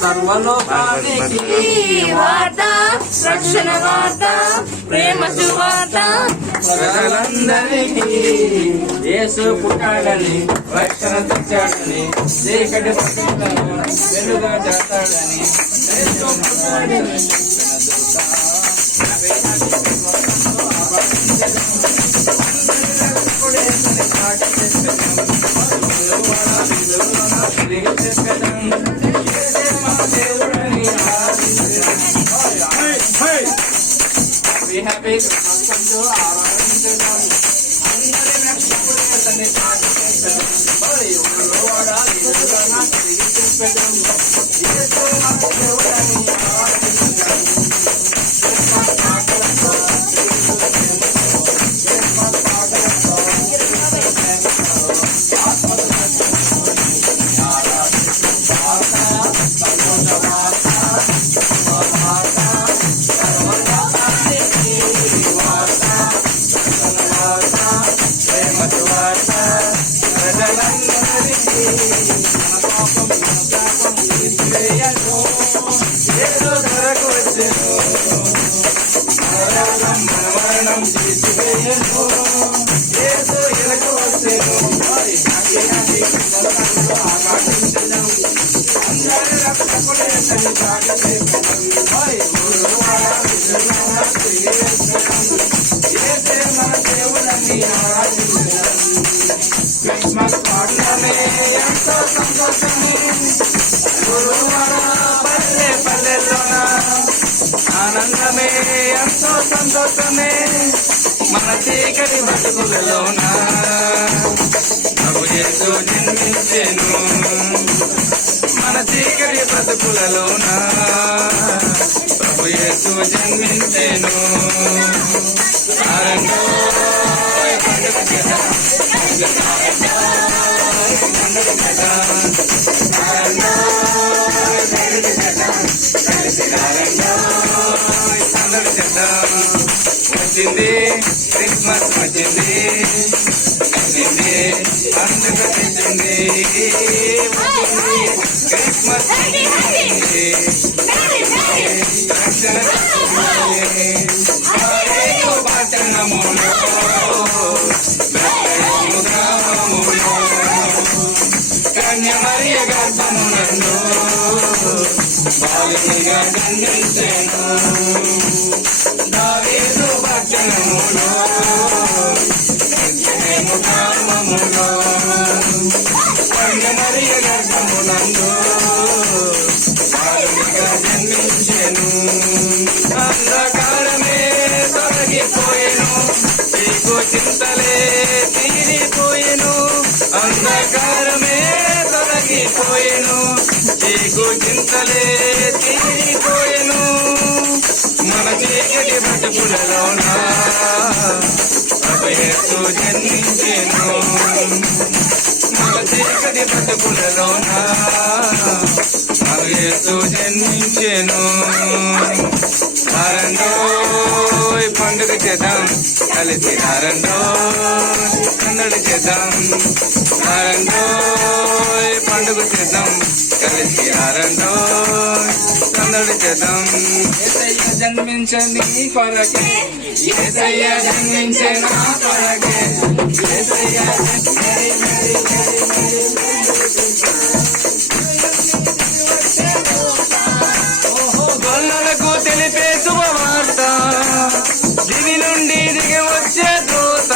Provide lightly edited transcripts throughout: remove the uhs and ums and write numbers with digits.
సర్వలోకానికి వార్త, రక్షణ వార్త, ప్రేమ సువార్త ప్రజలందరికీ. యేసు పుట్టాడని, రక్షణ తెచ్చాడని, చీకటి పట్టుదలను వెలుగా చేస్తాడని యేసు పుట్టాడని హ్యాపీ క్రిస్మస్ ఆరాధించడం అందరి రక్షకుడు అతన్ని సాధించడం వాడాలి తిరిగి చెప్పడం క్రిస్మస్ పాటలే ఎంతో సంతోషమే, గురువార పల్లె పల్లెల్లోన ఆనందమే ఎంతో సంతోషమే, మన చీకటి బతుకులలోన ప్రభు యేసు జన్మించెను, మన చీకటి బతుకులలోన ప్రభు యేసు జన్మించెను. వచ్చింది క్రిస్మస్ వచ్చింది, అందుకు తెచ్చింది క్రిస్మస్ పట్టణములో కన్యమరియ గర్భమునందు బాలునిగా జన్మించెను. దావీదు పట్టణములో బెత్లెహేము గ్రామములో కన్యమరియ గర్భమునందు బాలునిగా జన్మించెను. అంధకారమే తొలగిపోయెను, చీకు చింతలే తీరిపోయెను. అంధకారమే తొలగిపోయెను, చీకు చింతలే తీరిపోయెను. మన చీకటి బతుకులలోన ప్రభు యేసు జన్మించెను, మన చీకటి బతుకులలోన ప్రభు యేసు జన్మించెను. ఆరండోయ్ పండుగ చేద్దాం కలిసి, ఆరండోయ్ సందడి చేద్దాం, ఆరండోయ్ పండుగ చేద్దాం కలిసి, ఆరండోయ్ సందడి చేద్దాం. యేసయ్య జన్మించని కొరకే, యేసయ్య జన్మించిన కొరకే, యేసయ్య గొల్లలకు తెలిపే శుభవార్త, దివి నుండి దిగి వచ్చే దూత.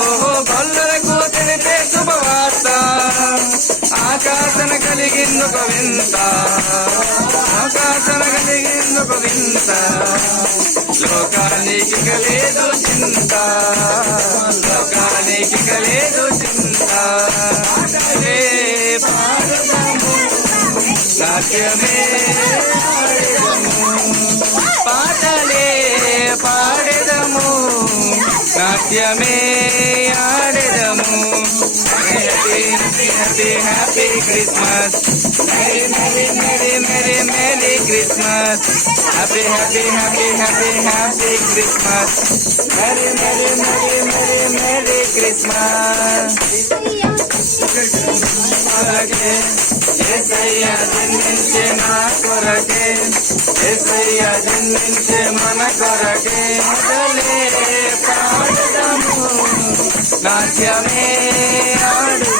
ఓహో గొల్లలకు తెలిపే శుభవార్త, ఆకాశన కలిగిందొక వింత, ఆకాశన కలిగిందొక వింత. లోకానికి కలేదు చింత, లోకానికి కలేదు చింత. పాటలే పాడదము, నాట్యమే పాటలే పాడెదము, నాట్యమే ఆడెదము. Happy happy happy happy Christmas. Merry merry merry merry merry Christmas. Happy happy happy happy happy Christmas. Merry merry merry merry merry Christmas. కొరకే యేసయ్య జన్మించే మా కొరకే, యేసయ్య జన్మించే మన కొరకే. మొదలే పాడదము, నాట్యమే ఆడు